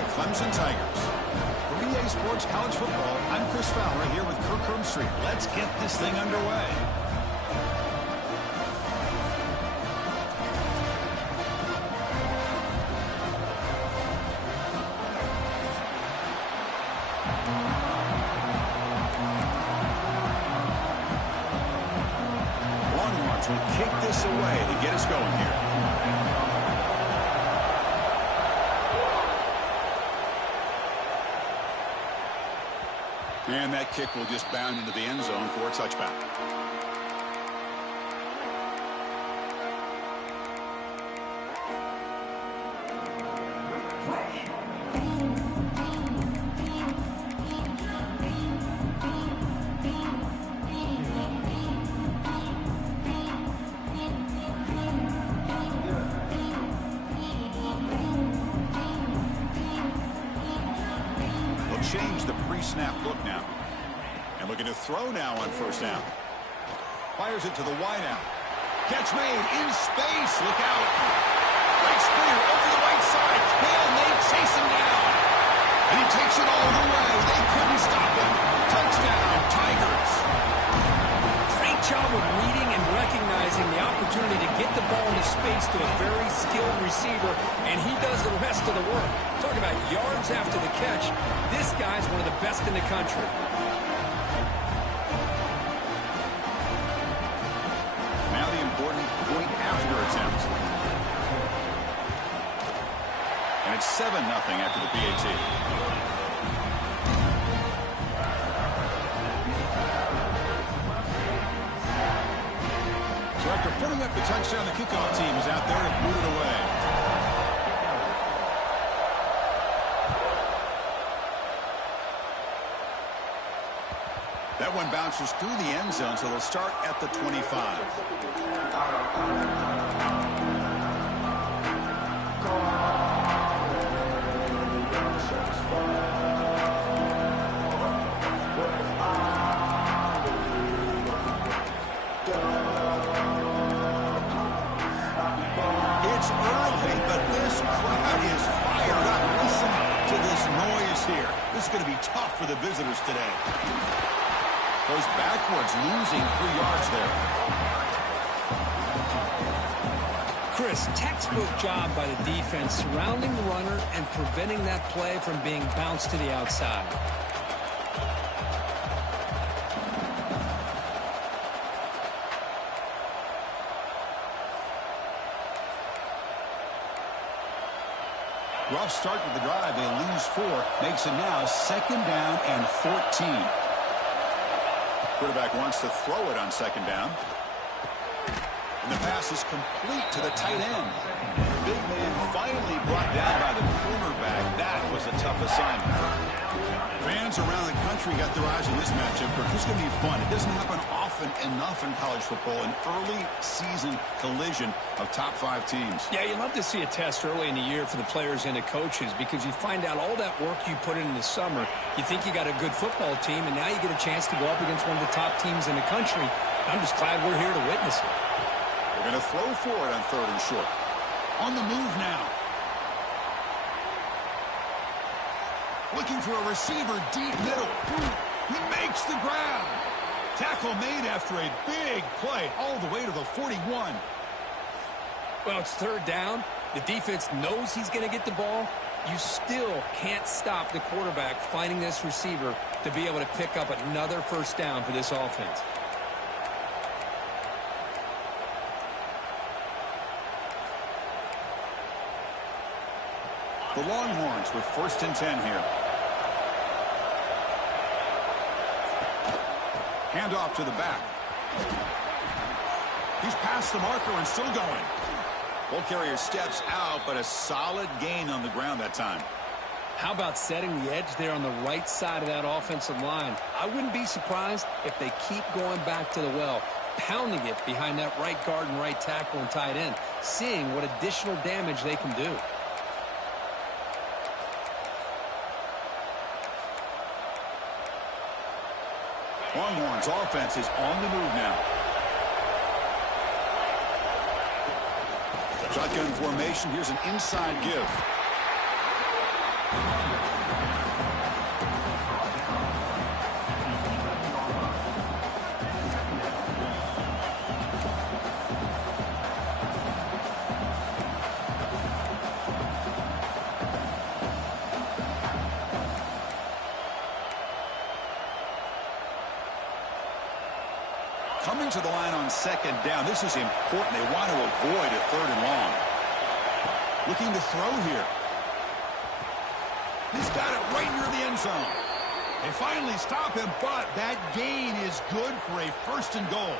the Clemson Tigers. For EA Sports College Football, I'm Chris Fowler here with Kirk Herbstreit. Let's get this thing underway. Longhorns will kick this away to get us going here. And that kick will just bound into the end zone for a touchback. Change the pre-snap look now. And looking to throw now on first down. Fires it to the wideout. Catch made in space. Look out. Great spear over the right side. Hail Nate chase him down. And he takes it all the way. They couldn't stop him. Touchdown, Tigers. Great job of reading and recognizing the opportunity to get the ball into space to a very skilled receiver, and he does the rest of the work. Talk about yards after the catch. This guy's one of the best in the country. Now the important point after attempt. And it's 7-0 after the PAT. So after putting up the touchdown, the kickoff team is out there to boot it away. That one bounces through the end zone, so they'll start at the 25. It's early, but this crowd is fired up. Listen to this noise here. This is going to be tough for the visitors today. Goes backwards, losing 3 yards there. Chris, textbook job by the defense surrounding the runner and preventing that play from being bounced to the outside. Rough start to the drive. They lose 4. Makes it now 2nd down and 14. Quarterback wants to throw it on 2nd down. And the pass is complete to the tight end. Big man finally brought down by the cornerback. That was a tough assignment. Fans around the country got their eyes on this matchup. This is going to be fun. It doesn't happen often enough in college football. An early season collision of top 5 teams. Yeah, you love to see a test early in the year for the players and the coaches because you find out all that work you put in the summer. You think you got a good football team, and now you get a chance to go up against one of the top teams in the country. I'm just glad we're here to witness it. They're going to throw for it on 3rd and short. On the move now. Looking for a receiver deep middle. He makes the grab. Tackle made after a big play all the way to the 41. Well, it's 3rd down. The defense knows he's going to get the ball. You still can't stop the quarterback finding this receiver to be able to pick up another 1st down for this offense. The Longhorns with 1st and 10 here. Handoff to the back. He's past the marker and still going. Ball carrier steps out, but a solid gain on the ground that time. How about setting the edge there on the right side of that offensive line? I wouldn't be surprised if they keep going back to the well, pounding it behind that right guard and right tackle and tight end, seeing what additional damage they can do. Longhorns offense is on the move now. Shotgun formation. Here's an inside give. Coming to the line on second down. This is important. They want to avoid a third and long. Looking to throw here. He's got it right near the end zone. They finally stop him, but that gain is good for a first and goal.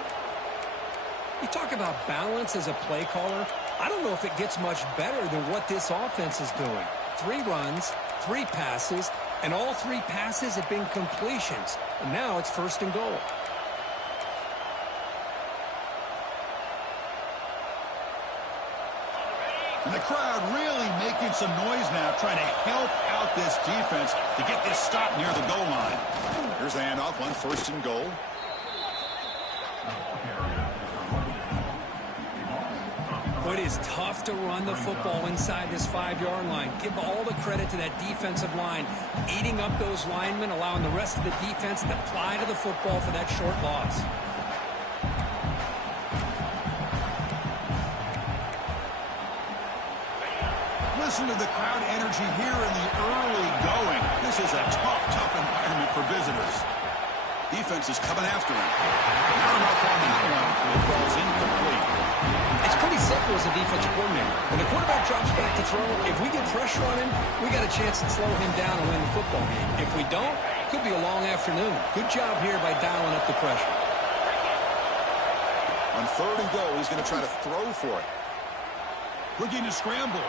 You talk about balance as a play caller. I don't know if it gets much better than what this offense is doing. 3 runs, 3 passes, and all 3 passes have been completions. And now it's first and goal. And the crowd really making some noise now, trying to help out this defense to get this stop near the goal line. Here's the handoff on first and goal. But it is tough to run the football inside this 5-yard line. Give all the credit to that defensive line, eating up those linemen, allowing the rest of the defense to fly to the football for that short loss. Listen to the crowd energy here in the early going. This is a tough environment for visitors. Defense is coming after him. Not enough on that one. The ball's incomplete. It's pretty simple as a defensive coordinator. When the quarterback drops back to throw, if we get pressure on him, we got a chance to slow him down and win the football game. If we don't, it could be a long afternoon. Good job here by dialing up the pressure. On third and goal, he's going to try to throw for it. Looking to scramble.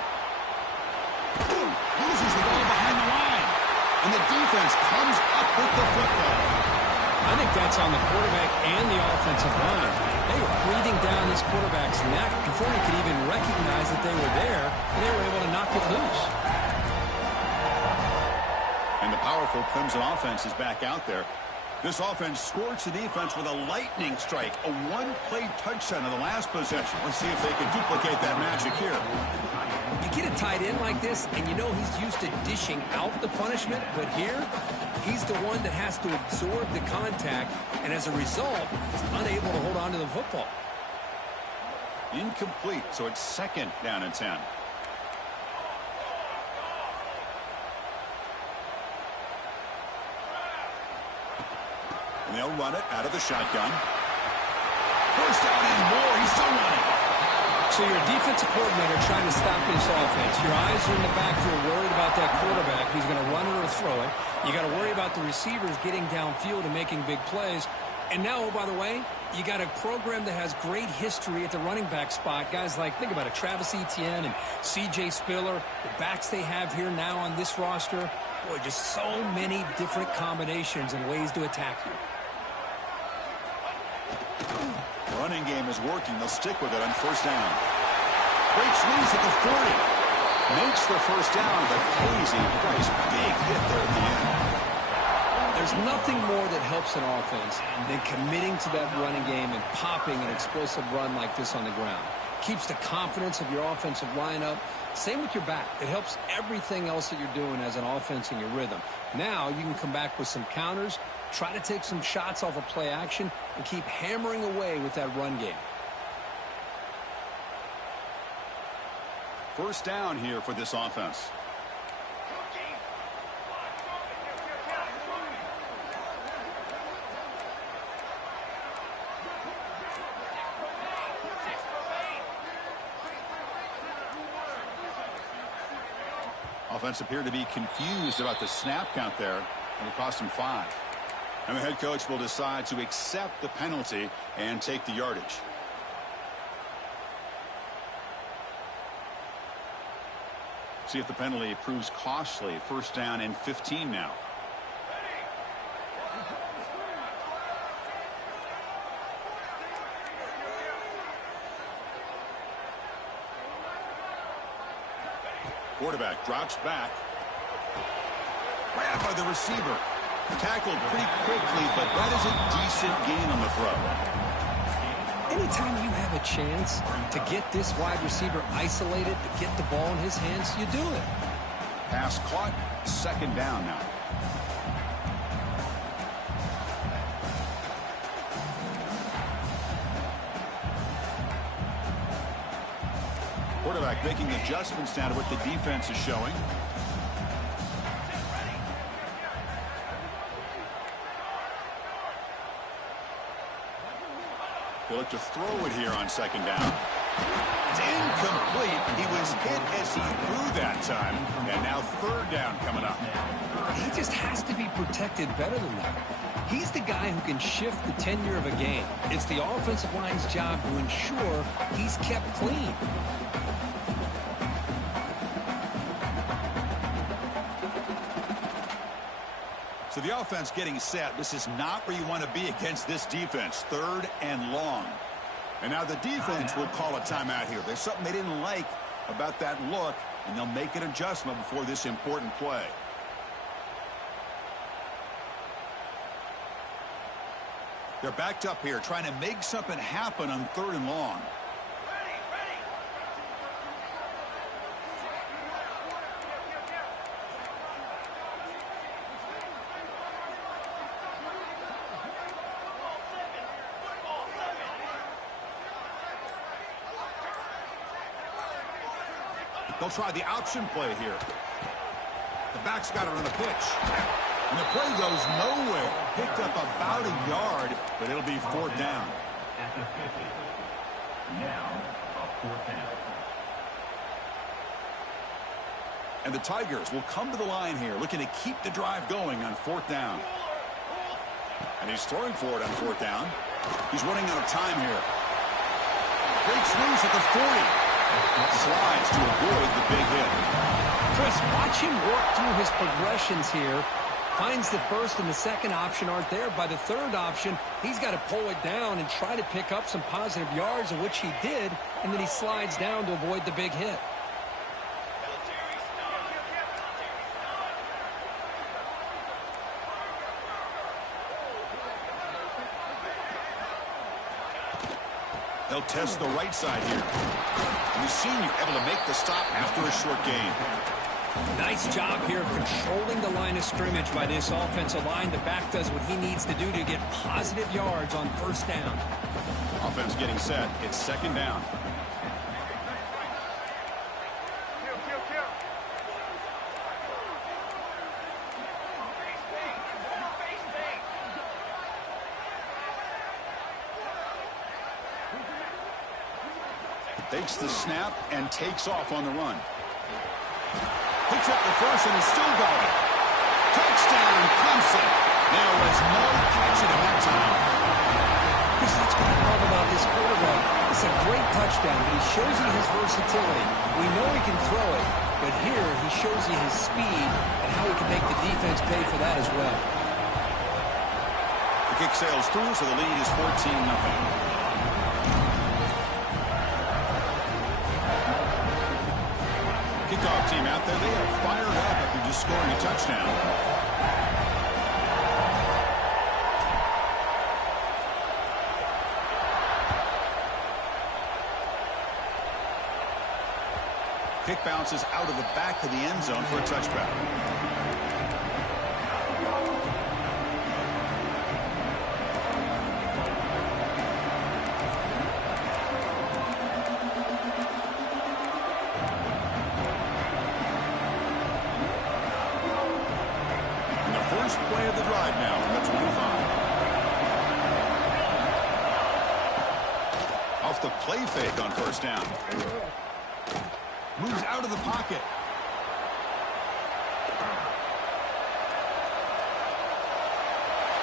Loses the ball behind the line. And the defense comes up with the football. I think that's on the quarterback and the offensive line. They were breathing down this quarterback's neck before he could even recognize that they were there, and they were able to knock it loose. And the powerful Clemson offense is back out there. This offense scorched the defense with a lightning strike, a one-play touchdown in the last possession. Let's see if they can duplicate that magic here. You get a tight end like this, and you know he's used to dishing out the punishment, but here, he's the one that has to absorb the contact, and as a result, he's unable to hold on to the football. Incomplete, so it's second down and 10. And they'll run it out of the shotgun. First down and more. He's still running. So you're a defensive coordinator trying to stop this offense. Your eyes are in the backfield worried about that quarterback who's going to run it or throw it. You got to worry about the receivers getting downfield and making big plays. And now, oh, by the way, you got a program that has great history at the running back spot. Guys like, think about it, Travis Etienne and C.J. Spiller, the backs they have here now on this roster. Boy, just so many different combinations and ways to attack you. Running game is working. They'll stick with it on first down. Breaks loose at the 40. Makes the first down, but Hazy, nice big hit there at the end. There's nothing more that helps an offense than committing to that running game and popping an explosive run like this on the ground. Keeps the confidence of your offensive lineup. Same with your back. It helps everything else that you're doing as an offense in your rhythm. Now you can come back with some counters, try to take some shots off of play action, and keep hammering away with that run game. First down here for this offense. Offense appeared to be confused about the snap count there, and it cost him 5. And the head coach will decide to accept the penalty and take the yardage. See if the penalty proves costly. First down and 15 now. Quarterback drops back. Grabbed by the receiver. Tackled pretty quickly, but that is a decent gain on the throw. Anytime you have a chance to get this wide receiver isolated, to get the ball in his hands, you do it. Pass caught. Second down now. Quarterback making adjustments now to what the defense is showing. He'll look to throw it here on second down. It's incomplete. He was hit as he threw that time. And now third down coming up. He just has to be protected better than that. He's the guy who can shift the tenure of a game. It's the offensive line's job to ensure he's kept clean. So the offense getting set. This is not where you want to be against this defense. Third and long. And now the defense will call a timeout here. There's something they didn't like about that look, and they'll make an adjustment before this important play. They're backed up here trying to make something happen on third and long. They'll try the option play here. The back's got it on the pitch. And the play goes nowhere. Picked up about a yard, but it'll be fourth down. At the 50. Now, a fourth down. And the Tigers will come to the line here, looking to keep the drive going on fourth down. And he's throwing for it on fourth down. He's running out of time here. Breaks loose at the 40. Slides to avoid the big hit. Chris, watch him work through his progressions here. Finds the first and the second option aren't there. By the third option, he's got to pull it down and try to pick up some positive yards, of which he did, and then he slides down to avoid the big hit. They'll test the right side here. And the senior able to make the stop after a short gain. Nice job here of controlling the line of scrimmage by this offensive line. The back does what he needs to do to get positive yards on first down. Offense getting set. It's second down. Takes the snap and takes off on the run. Picks up the first and is still going. Touchdown, Clemson. There was no catching him that time. Chris, that's what I love about this quarterback. It's a great touchdown, but he shows you his versatility. We know he can throw it, but here he shows you his speed and how he can make the defense pay for that as well. The kick sails through, so the lead is 14-0. Kickoff team out there, they are fired up after just scoring a touchdown. Kick bounces out of the back of the end zone for a touchback. Play of the drive now from the 25. Off the play fake on first down. Moves out of the pocket.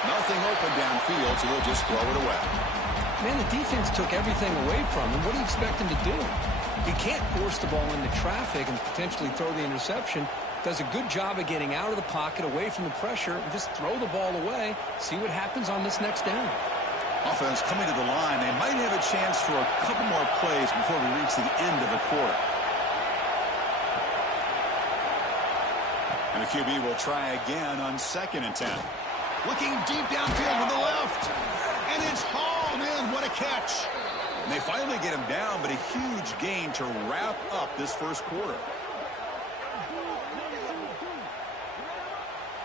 Nothing open downfield, so they'll just throw it away. Man, the defense took everything away from him. What do you expect him to do? He can't force the ball into traffic and potentially throw the interception. Does a good job of getting out of the pocket, away from the pressure, and just throw the ball away. See what happens on this next down. Offense coming to the line. They might have a chance for a couple more plays before we reach the end of the quarter. And the QB will try again on 2nd and 10. Looking deep downfield to the left. And it's hauled in. What a catch. And they finally get him down, but a huge gain to wrap up this first quarter.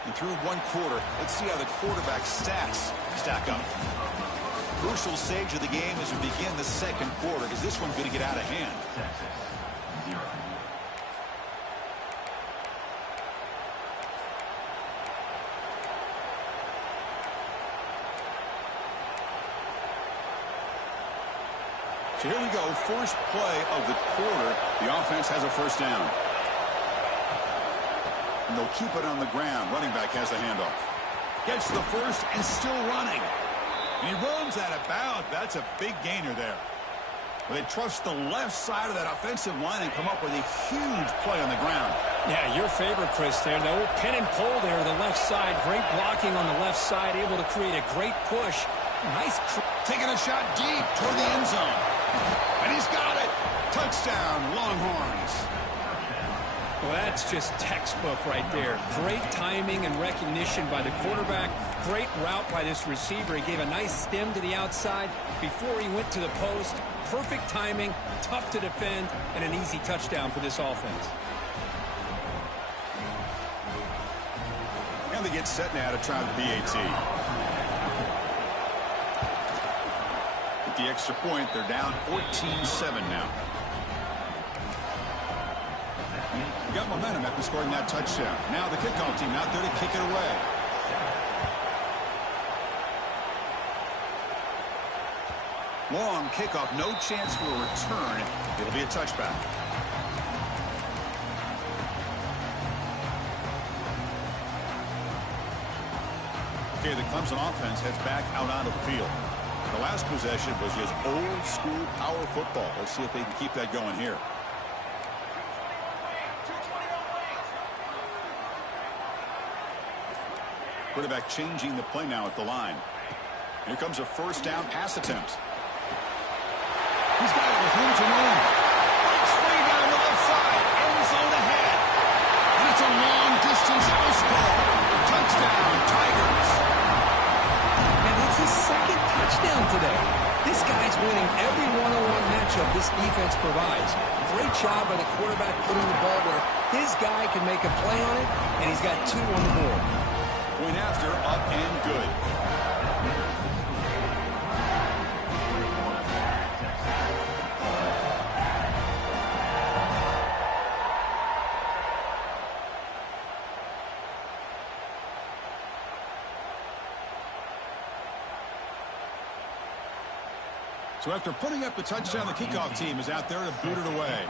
And through one quarter, let's see how the quarterback stats stack up. Crucial stage of the game as we begin the second quarter, because this one's going to get out of hand. Texas, 0. So here we go, first play of the quarter. The offense has a first down. And they'll keep it on the ground. Running back has the handoff. Gets the first and still running. And he runs out of bounds. That's a big gainer there. Well, they trust the left side of that offensive line and come up with a huge play on the ground. Yeah, your favorite, Chris, there. The old pin and pull there, the left side. Great blocking on the left side, able to create a great push. Nice. Taking a shot deep toward the end zone. And he's got it. Touchdown, Longhorns. Well, that's just textbook right there. Great timing and recognition by the quarterback. Great route by this receiver. He gave a nice stem to the outside before he went to the post. Perfect timing, tough to defend, and an easy touchdown for this offense. And they get set now to try the PAT. With the extra point, they're down 14-7 now. Got momentum after scoring that touchdown. Now the kickoff team out there to kick it away. Long kickoff, no chance for a return. It'll be a touchback. Okay, the Clemson offense heads back out onto the field. The last possession was just old school power football. Let's see if they can keep that going here. Quarterback changing the play now at the line. Here comes a first down pass attempt. He's got it with room to run. Breaks free down the left side. End zone ahead. And it's a long-distance house call. Touchdown, Tigers. And that's his second touchdown today. This guy's winning every one-on-one matchup this defense provides. Great job by the quarterback putting the ball where his guy can make a play on it, and he's got 2 on the board. Point after, up and good. So after putting up the touchdown, the kickoff team is out there to boot it away.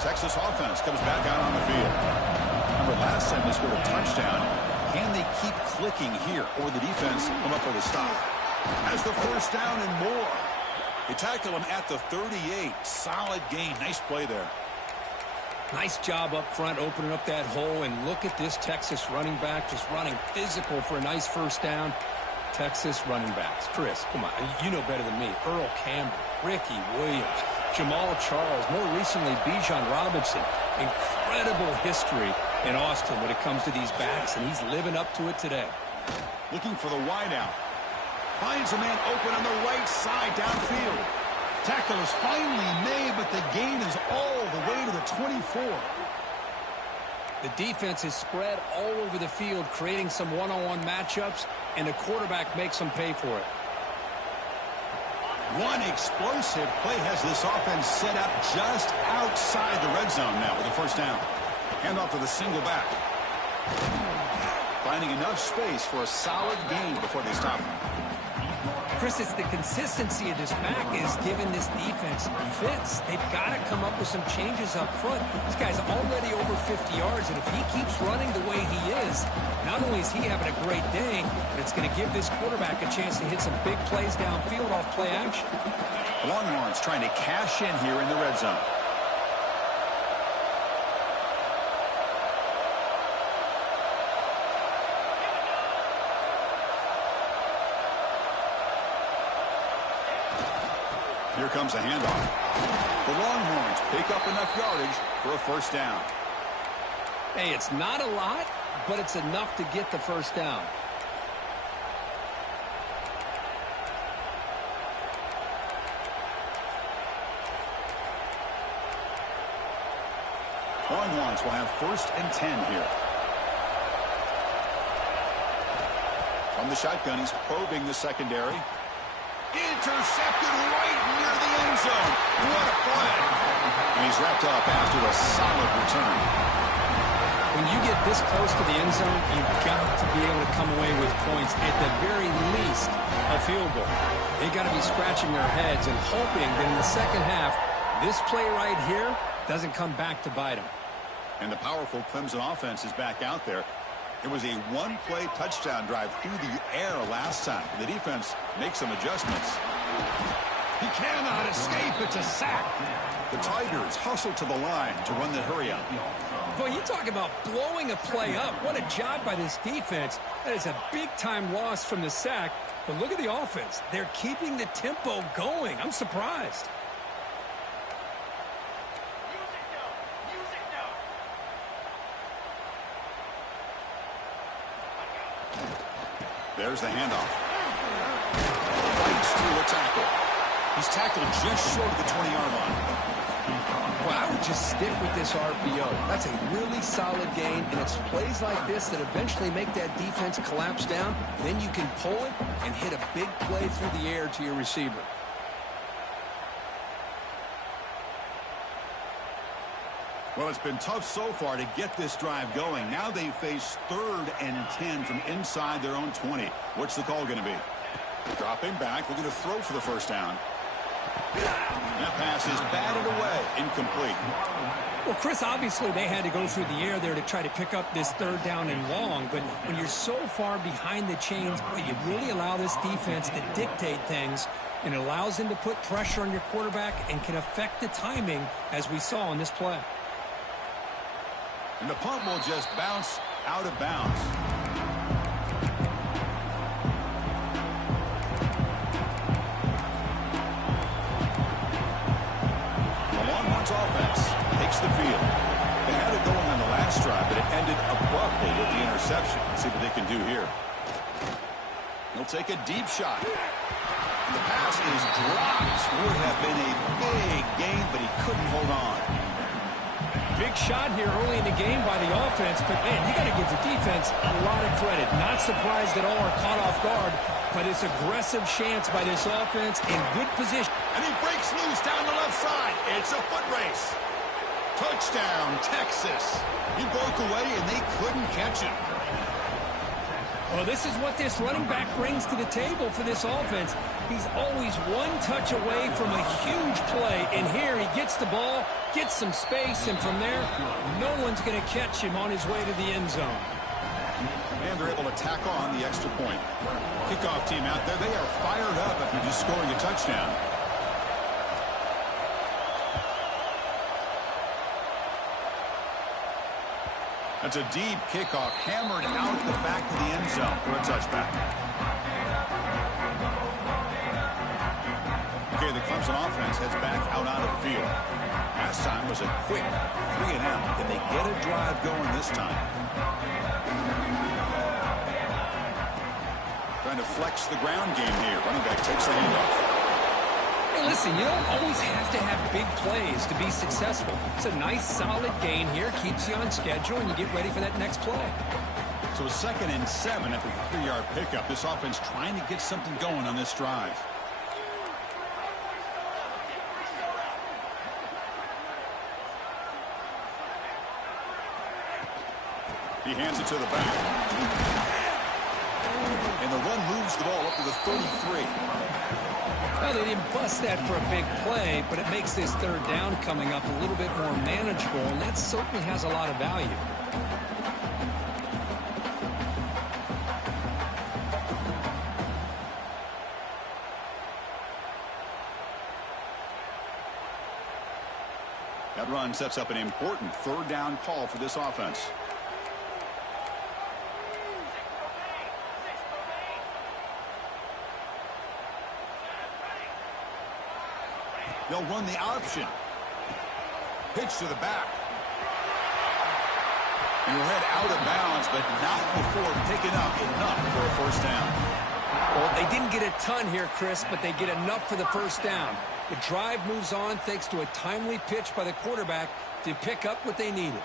Texas offense comes back out on the field. Remember, last time they scored a touchdown. Can they keep clicking here, or the defense come up with a stop? Has the first down and more. They tackle him at the 38. Solid gain. Nice play there. Nice job up front, opening up that hole, and look at this Texas running back just running physical for a nice first down. Texas running backs. Chris, come on, you know better than me. Earl Campbell, Ricky Williams, Jamal Charles, more recently Pigeon. Incredible history in Austin when it comes to these backs, and he's living up to it today. Looking for the wideout. Finds a man open on the right side downfield. Tackle is finally made, but the gain is all the way to the 24. The defense is spread all over the field, creating some one-on-one matchups, and the quarterback makes them pay for it. One explosive play has this offense set up just outside the red zone now with a first down. Handoff to the single back. Finding enough space for a solid gain before they stop him. Chris, it's the consistency of this back is giving this defense fits. They've got to come up with some changes up front. This guy's already over 50 yards, and if he keeps running the way he is, not only is he having a great day, but it's going to give this quarterback a chance to hit some big plays downfield off play action. Longhorns trying to cash in here in the red zone. Here comes a handoff. The Longhorns pick up enough yardage for a first down. Hey, it's not a lot, but it's enough to get the first down. Longhorns will have 1st and 10 here. From the shotgun, he's probing the secondary. Intercepted right near the end zone. What a play. And he's wrapped up after a solid return. When you get this close to the end zone, you've got to be able to come away with points, at the very least, a field goal. They've got to be scratching their heads and hoping that in the second half, this play right here doesn't come back to bite them. And the powerful Clemson offense is back out there. It was a one-play touchdown drive through the air last time. The defense makes some adjustments. He cannot escape. It's a sack. The Tigers hustle to the line to run the hurry-up. Boy, you talk about blowing a play up. What a job by this defense. That is a big-time loss from the sack. But look at the offense. They're keeping the tempo going. I'm surprised. There's the handoff. Fights through a tackle. He's tackled just short of the 20-yard line. Well, I would just stick with this RPO. That's a really solid gain, and it's plays like this that eventually make that defense collapse down. Then you can pull it and hit a big play through the air to your receiver. Well, it's been tough so far to get this drive going. Now they face 3rd and 10 from inside their own 20. What's the call going to be? Dropping back, looking to throw for the first down. That pass is batted away, incomplete. Well, Chris, obviously they had to go through the air there to try to pick up this 3rd down and long, but when you're so far behind the chains, boy, you really allow this defense to dictate things, and it allows them to put pressure on your quarterback and can affect the timing, as we saw in this play. And the punt will just bounce out of bounds. The Longhorns offense takes the field. They had it going on the last drive, but it ended abruptly with the interception. Let's see what they can do here. He'll take a deep shot. And the pass is dropped. Would have been a big gain, but he couldn't hold on. Big shot here early in the game by the offense, but, man, you got to give the defense a lot of credit. Not surprised at all or caught off guard, but it's aggressive chance by this offense in good position. And he breaks loose down the left side. It's a foot race. Touchdown, Texas. He broke away, and they couldn't catch him. Well, this is what this running back brings to the table for this offense. He's always one touch away from a huge play, and here he gets the ball, gets some space, and from there, no one's going to catch him on his way to the end zone. And they're able to tack on the extra point. Kickoff team out there, they are fired up after just scoring a touchdown. That's a deep kickoff, hammered out the back of the end zone for a touchback. Okay, the Clemson offense heads back out onto the field. Last time was a quick 3-and-out. Can they get a drive going this time? Trying to flex the ground game here. Running back takes the handoff. Hey, listen, you don't always have to have big plays to be successful. It's a nice, solid gain here. Keeps you on schedule, and you get ready for that next play. So 2nd and 7 after the 3-yard pickup. This offense trying to get something going on this drive. He hands it to the back. And the run moves the ball up to the 33. Well, they didn't bust that for a big play, but it makes this 3rd down coming up a little bit more manageable, and that certainly has a lot of value. That run sets up an important 3rd down call for this offense. They'll run the option. Pitch to the back. And he'll head out of bounds, but not before picking up enough for a first down. Well, they didn't get a ton here, Chris, but they get enough for the first down. The drive moves on thanks to a timely pitch by the quarterback to pick up what they needed.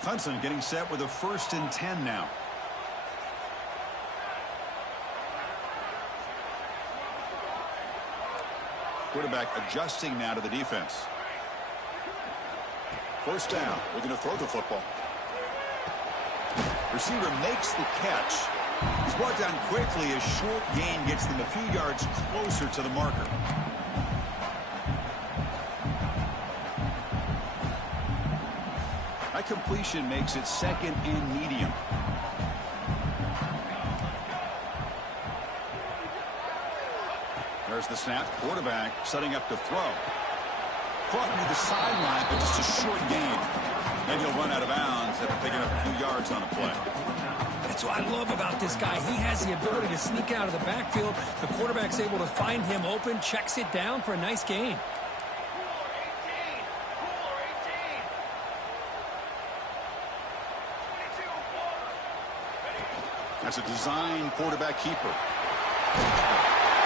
Clemson getting set with a 1st and 10 now. Quarterback adjusting now to the defense. First down. We're going to throw the football. Receiver makes the catch. He's brought down quickly. A short gain gets them a few yards closer to the marker. That completion makes it 2nd and medium. There's the snap. Quarterback setting up to throw. Caught near the sideline, but just a short gain. Then he'll run out of bounds after picking up a few yards on the play. That's what I love about this guy. He has the ability to sneak out of the backfield. The quarterback's able to find him open, checks it down for a nice gain. That's a design quarterback keeper.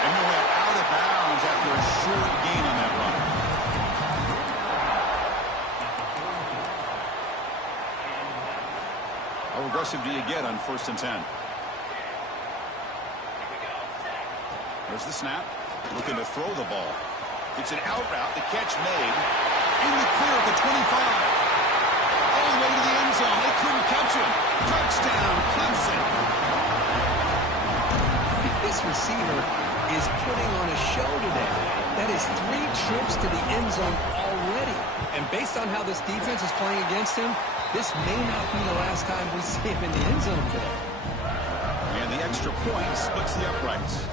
And he went out of bounds after a short gain on that run. How aggressive do you get on 1st and 10? There's the snap. Looking to throw the ball. It's an out route. The catch made. In the clear at the 25. All the way to the end zone. They couldn't catch him. Touchdown, Clemson. This receiver is putting on a show today. That is 3 trips to the end zone already. And based on how this defense is playing against him, this may not be the last time we see him in the end zone today. And the extra point splits the uprights.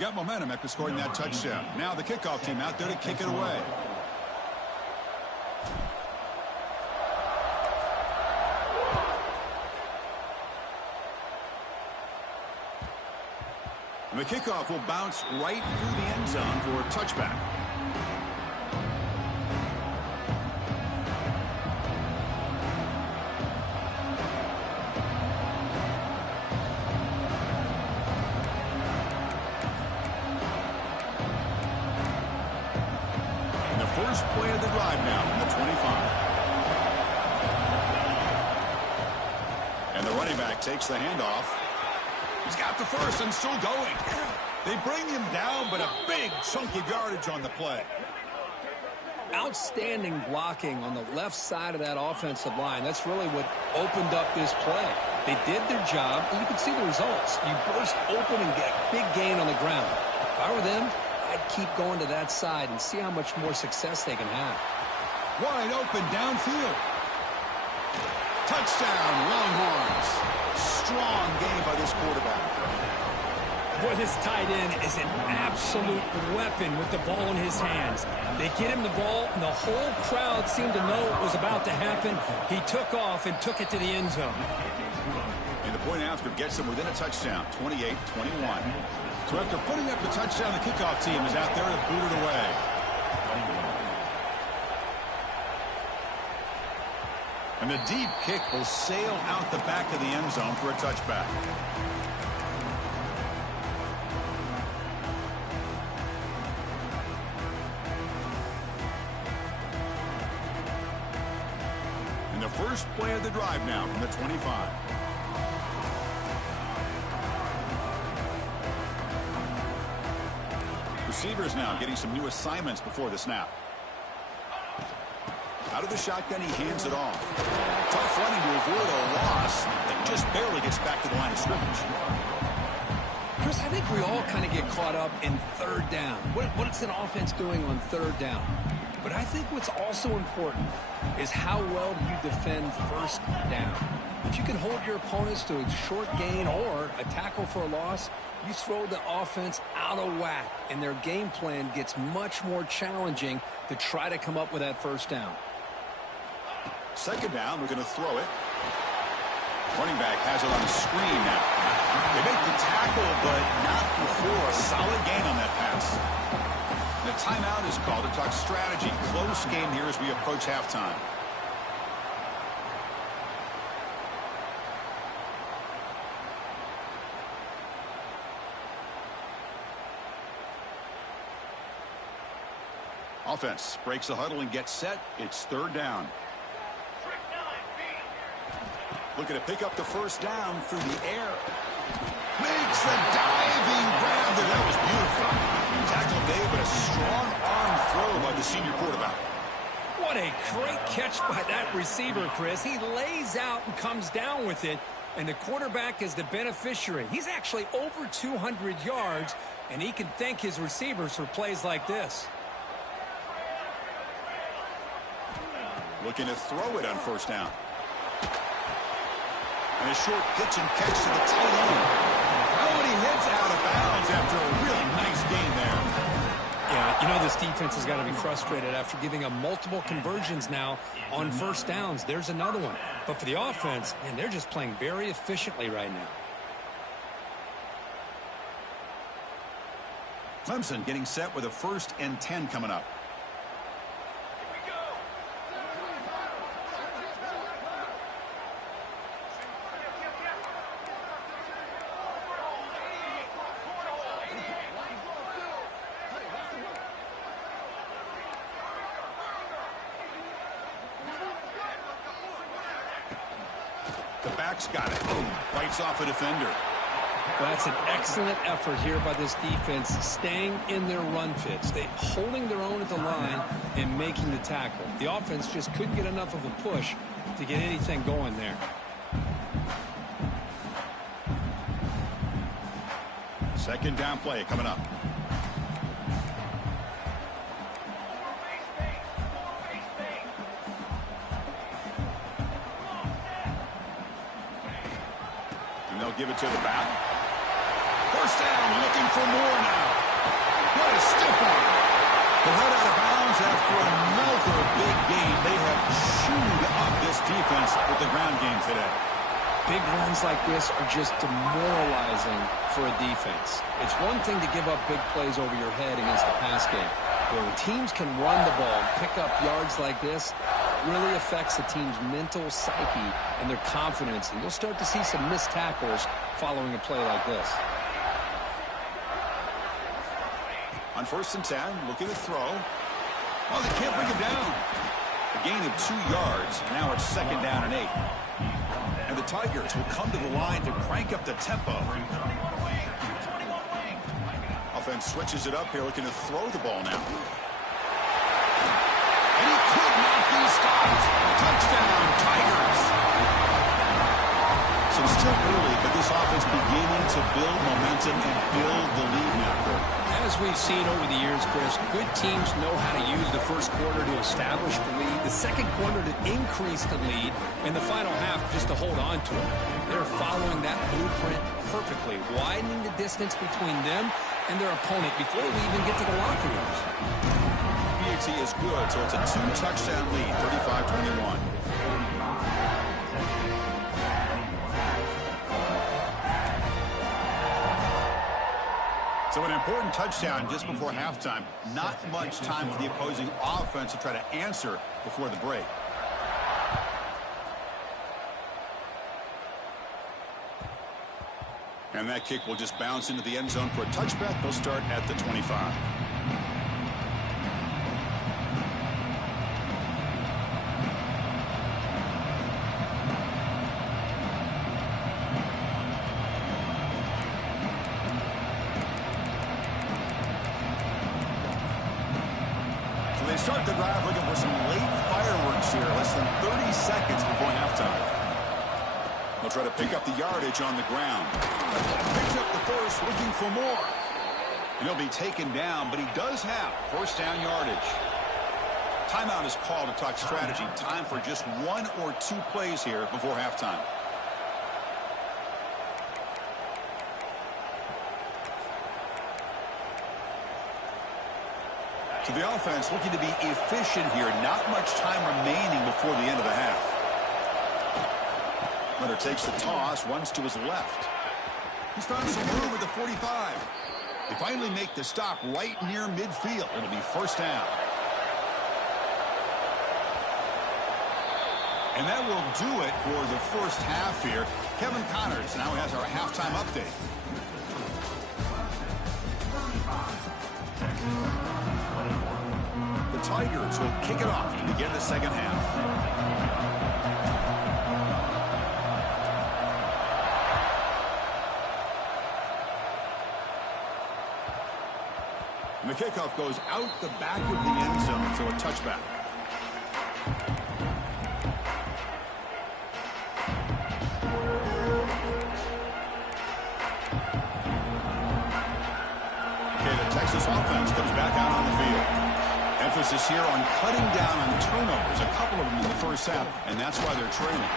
Got momentum after scoring that touchdown. Now the kickoff team out there to kick it away. And the kickoff will bounce right through the end zone for a touchback. First play of the drive now from the 25. And the running back takes the handoff. He's got the first and still going. They bring him down, but a big chunk of yardage on the play. Outstanding blocking on the left side of that offensive line. That's really what opened up this play. They did their job, and you can see the results. You burst open and get a big gain on the ground. If I were them, I'd keep going to that side and see how much more success they can have. Wide open downfield. Touchdown, Longhorns. Strong game by this quarterback. Boy, this tight end is an absolute weapon with the ball in his hands. They get him the ball, and the whole crowd seemed to know what was about to happen. He took off and took it to the end zone. And the point after gets them within a touchdown, 28-21. So after putting up the touchdown, the kickoff team is out there to boot it away. And the deep kick will sail out the back of the end zone for a touchback. And the first play of the drive now from the 25. Receivers now getting some new assignments before the snap. Out of the shotgun, he hands it off. Tough running to avoid a loss and just barely gets back to the line of scrimmage. Chris, I think we all kind of get caught up in 3rd down. What's an offense doing on 3rd down? But I think what's also important is how well you defend first down. If you can hold your opponents to a short gain or a tackle for a loss, you throw the offense out of whack, and their game plan gets much more challenging to try to come up with that first down. Second down, we're going to throw it. Running back has it on the screen now. They make the tackle, but not before. A solid gain on that pass. The timeout is called to talk strategy. Close game here as we approach halftime. Offense breaks the huddle and gets set. It's third down. Looking to pick up the first down through the air. Makes the diving grab there. That was beautiful. Tackle Dave, but a strong arm throw by the senior quarterback. What a great catch by that receiver, Chris. He lays out and comes down with it, and the quarterback is the beneficiary. He's actually over 200 yards, and he can thank his receivers for plays like this. Looking to throw it on first down. And a short pitch and catch to the tight end. Oh, and he hits out of bounds after a really nice gain there. Yeah, you know this defense has got to be frustrated after giving up multiple conversions now on first downs. There's another one. But for the offense, man, they're just playing very efficiently right now. Clemson getting set with a 1st and 10 coming up. The back's got it. Boom. Bites off a defender. That's an excellent effort here by this defense, staying in their run fits. They holding their own at the line and making the tackle. The offense just couldn't get enough of a push to get anything going there. Second down play coming up. Give it to the back. First down, looking for more now. What a stiff one. They're head out of bounds after another big gain. They have chewed up this defense with the ground game today. Big runs like this are just demoralizing for a defense. It's one thing to give up big plays over your head against the pass game. But when teams can run the ball and pick up yards like this, really affects the team's mental psyche and their confidence, and you'll start to see some missed tackles following a play like this. On 1st and 10, looking to throw. Oh, they can't bring him down. A gain of 2 yards. Now it's 2nd down and 8. And the Tigers will come to the line to crank up the tempo. Offense switches it up here, looking to throw the ball now. And he could not be stopped. Touchdown, Tigers. So still early, but this offense beginning to build momentum and build the lead now. As we've seen over the years, Chris, good teams know how to use the first quarter to establish the lead, the second quarter to increase the lead, and the final half just to hold on to it. They're following that blueprint perfectly, widening the distance between them and their opponent before we even get to the locker rooms. PAT is good, so it's a 2-touchdown lead, 35-21. So an important touchdown just before halftime. Not much time for the opposing offense to try to answer before the break. And that kick will just bounce into the end zone for a touchback. They'll start at the 25. They start the drive looking for some late fireworks here. Less than 30 seconds before halftime. They'll try to pick up the yardage on the ground. Picks up the first, looking for more. And he'll be taken down, but he does have first down yardage. Timeout is called to talk strategy. Time for just 1 or 2 plays here before halftime. So the offense looking to be efficient here. Not much time remaining before the end of the half. Leonard takes the toss, runs to his left. He's found some room at the 45. They finally make the stop right near midfield. It'll be first down. And that will do it for the first half here. Kevin Connors now has our halftime update. The Tigers will kick it off to begin the second half. And the kickoff goes out the back of the end zone, so a touchback. Okay, the Texas offense comes back out on the field. Emphasis here on cutting down on turnovers, a couple of them in the first half, and that's why they're trailing.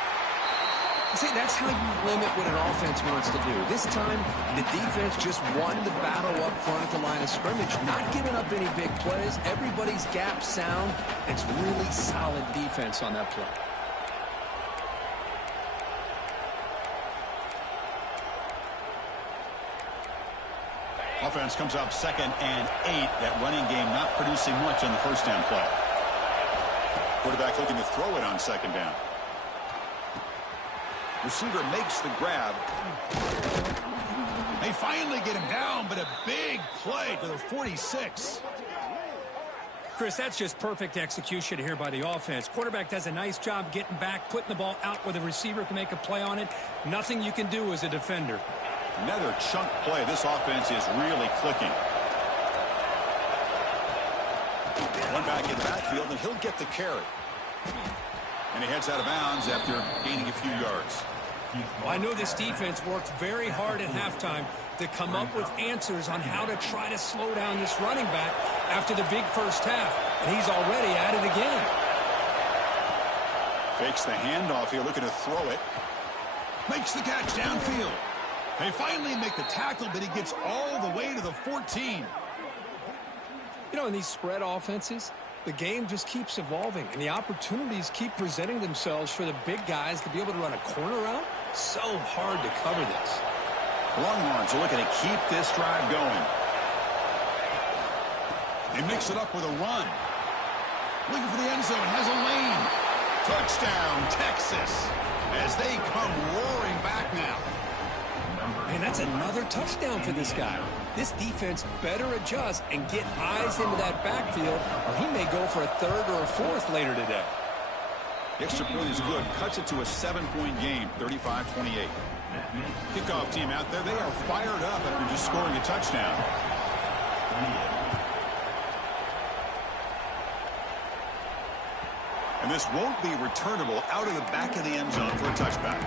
See, that's how you limit what an offense wants to do. This time, the defense just won the battle up front at the line of scrimmage, not giving up any big plays. Everybody's gap sound. It's really solid defense on that play. Offense comes up 2nd and 8. That running game not producing much on the first down play. Quarterback looking to throw it on 2nd down. Receiver makes the grab. They finally get him down, but a big play to the 46. Chris, that's just perfect execution here by the offense. Quarterback does a nice job getting back, putting the ball out where the receiver can make a play on it. Nothing you can do as a defender. Another chunk play. This offense is really clicking. One back in the backfield, and he'll get the carry. And he heads out of bounds after gaining a few yards. Well, I know this defense worked very hard at halftime to come up with answers on how to try to slow down this running back after the big first half, and he's already at it again. Fakes the handoff here, looking to throw it. Makes the catch downfield. They finally make the tackle, but he gets all the way to the 14. You know, in these spread offenses, the game just keeps evolving, and the opportunities keep presenting themselves for the big guys to be able to run a corner out. So hard to cover this. Longhorns are looking to keep this drive going. They mix it up with a run. Looking for the end zone, has a lane. Touchdown, Texas, as they come roaring back now. Man, that's another touchdown for this guy. This defense better adjust and get eyes into that backfield, or he may go for a 3rd or a 4th later today. The extra point is good. Cuts it to a 7-point game, 35-28. Kickoff team out there. They are fired up after just scoring a touchdown. And this won't be returnable out of the back of the end zone for a touchback.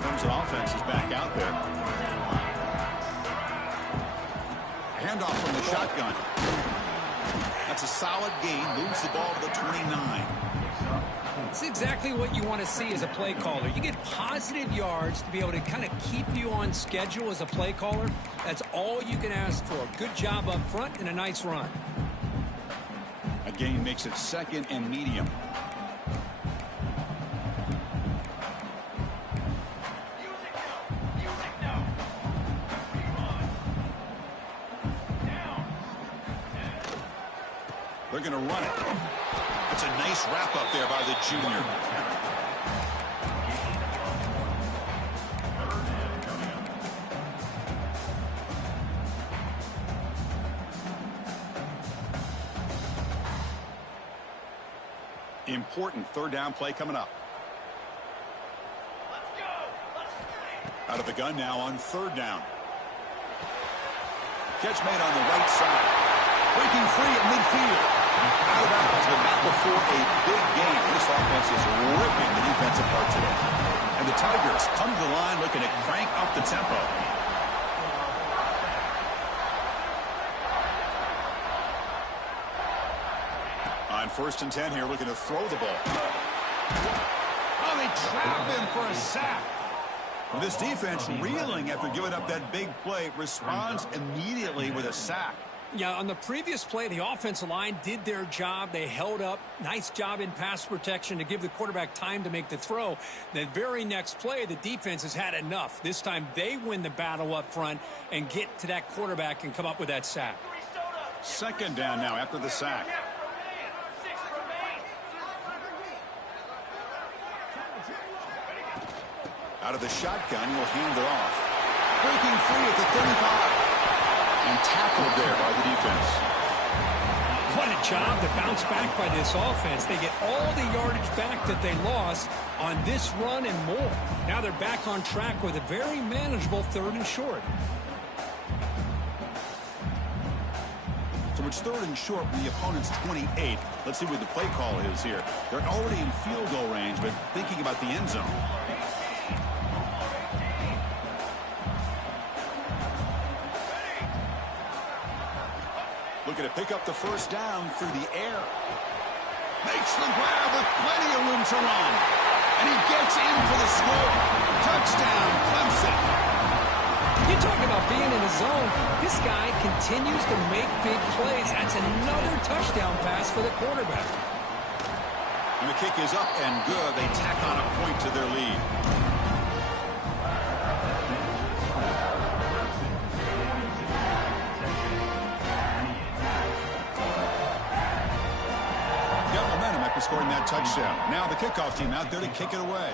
Clemson offense is back out there. Handoff from the shotgun. That's a solid gain. Moves the ball to the 29. It's exactly what you want to see as a play caller. You get positive yards to be able to kind of keep you on schedule as a play caller. That's all you can ask for. Good job up front and a nice run. A gain makes it 2nd and medium. They're going to run it. It's a nice wrap up there by the junior. Important 3rd down play coming up. Out of the gun now on 3rd down. Catch made on the right side. Breaking free at midfield. Out of bounds, but not before a big game. This offense is ripping the defense apart today. And the Tigers come to the line looking to crank up the tempo. On 1st and 10 here, looking to throw the ball. Oh, they trap him for a sack. This defense reeling after giving up that big play, responds immediately with a sack. Yeah, on the previous play, the offensive line did their job. They held up. Nice job in pass protection to give the quarterback time to make the throw. The very next play, the defense has had enough. This time they win the battle up front and get to that quarterback and come up with that sack. 2nd down now after the sack. Out of the shotgun, he'll hand it off. Breaking free at the 35. And tackled there by the defense. What a job to bounce back by this offense. They get all the yardage back that they lost on this run and more. Now they're back on track with a very manageable 3rd and short. So it's 3rd and short from the opponent's 28. Let's see what the play call is here. They're already in field goal range, but thinking about the end zone. Looking to pick up the 1st down through the air. Makes the grab with plenty of room to run. And he gets in for the score. Touchdown, Clemson. You talk about being in the zone. This guy continues to make big plays. That's another touchdown pass for the quarterback. And the kick is up and good. They tack on a point to their lead. Scoring that touchdown. Now the kickoff team out there to kick it away.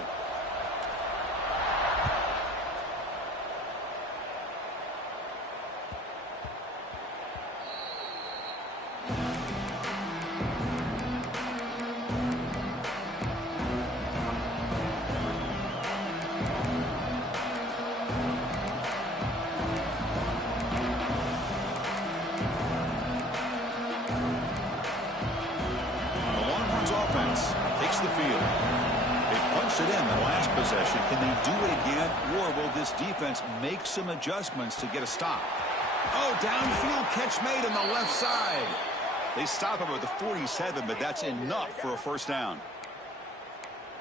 The field. They punched it in the last possession. Can they do it again, or will this defense make some adjustments to get a stop? Oh, downfield catch made on the left side. They stop him at the 47, but that's enough for a 1st down.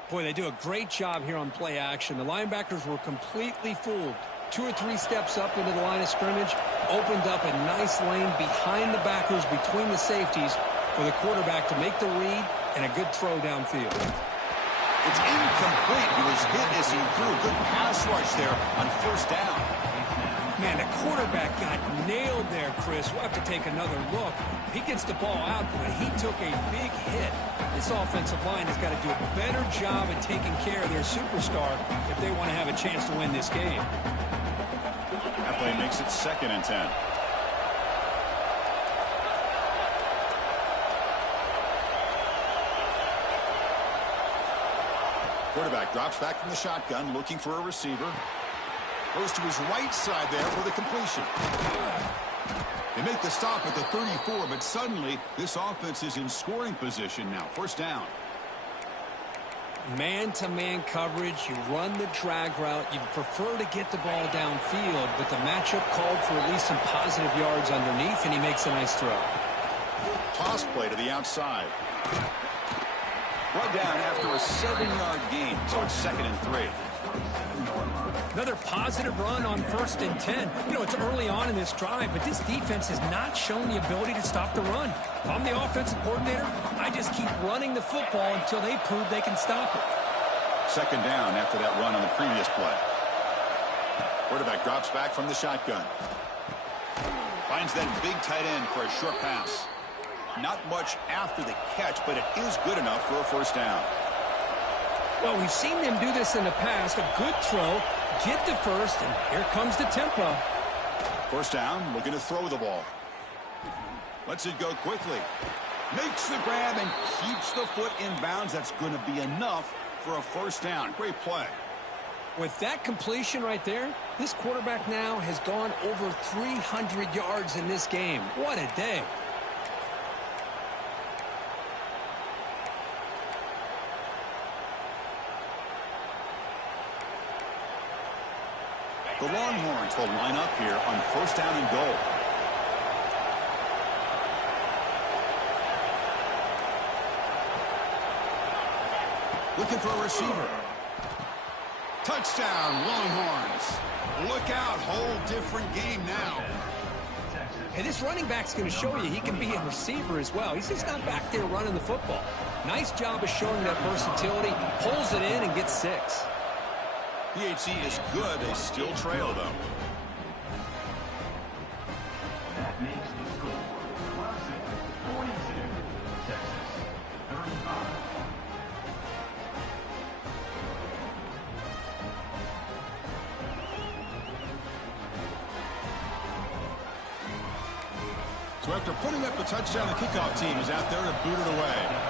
Boy, they do a great job here on play action. The linebackers were completely fooled. 2 or 3 steps up into the line of scrimmage, opened up a nice lane behind the backers between the safeties for the quarterback to make the read and a good throw downfield. It's incomplete. He was hit as he threw a good pass rush there on 1st down. Man, the quarterback got nailed there, Chris. We'll have to take another look. He gets the ball out, but he took a big hit. This offensive line has got to do a better job at taking care of their superstar if they want to have a chance to win this game. That play makes it 2nd and 10. Quarterback drops back from the shotgun, looking for a receiver. Goes to his right side there for the completion. They make the stop at the 34, but suddenly this offense is in scoring position now. 1st down. Man-to-man coverage, you run the drag route. You'd prefer to get the ball downfield, but the matchup called for at least some positive yards underneath, and he makes a nice throw. Toss play to the outside. Brought down after a 7-yard gain, so it's 2nd and 3. Another positive run on 1st and 10. You know, it's early on in this drive, but this defense has not shown the ability to stop the run. If I'm the offensive coordinator, I just keep running the football until they prove they can stop it. 2nd down after that run on the previous play. Quarterback drops back from the shotgun. Finds that big tight end for a short pass. Not much after the catch, but it is good enough for a 1st down. Well, we've seen them do this in the past. A good throw, get the 1st, and here comes the tempo. 1st down, looking to throw the ball. Lets it go quickly. Makes the grab and keeps the foot in bounds. That's going to be enough for a 1st down. Great play. With that completion right there, this quarterback now has gone over 300 yards in this game. What a day. The Longhorns will line up here on first down and goal. Looking for a receiver. Touchdown, Longhorns. Look out, whole different game now. Hey, this running back's going to show you he can be a receiver as well. He's just not back there running the football. Nice job of showing that versatility. Pulls it in and gets 6. PHC is good. They still trail, though. That makes the score Clemson 42, Texas 35. So after putting up the touchdown, the kickoff team is out there to boot it away.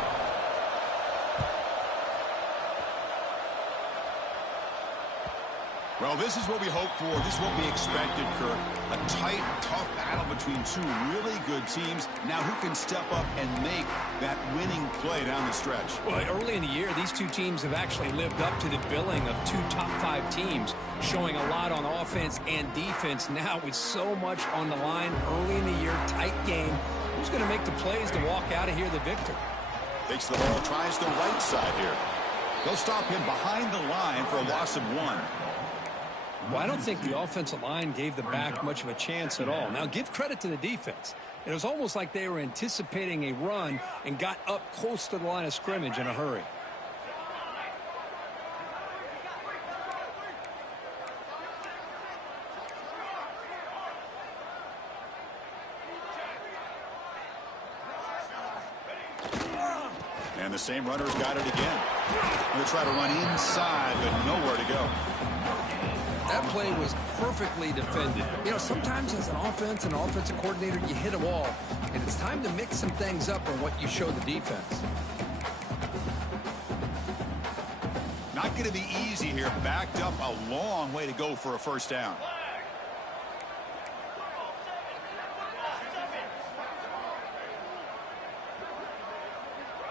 Well, this is what we hoped for. This is what we expected, Kirk. A tight, tough battle between two really good teams. Now who can step up and make that winning play down the stretch? Well, early in the year, these two teams have actually lived up to the billing of 2 top 5 teams, showing a lot on offense and defense. Now with so much on the line early in the year, tight game, who's going to make the plays to walk out of here the victor? Takes the ball, tries the right side here. They'll stop him behind the line for a loss of 1. Well, I don't think the offensive line gave the back much of a chance at all. Now, give credit to the defense. It was almost like they were anticipating a run and got up close to the line of scrimmage in a hurry. And the same runner's got it again. Going to try to run inside, but nowhere to go. That play was perfectly defended. You know, sometimes as an offensive coordinator, you hit a wall, and it's time to mix some things up on what you show the defense. Not going to be easy here. Backed up a long way to go for a first down.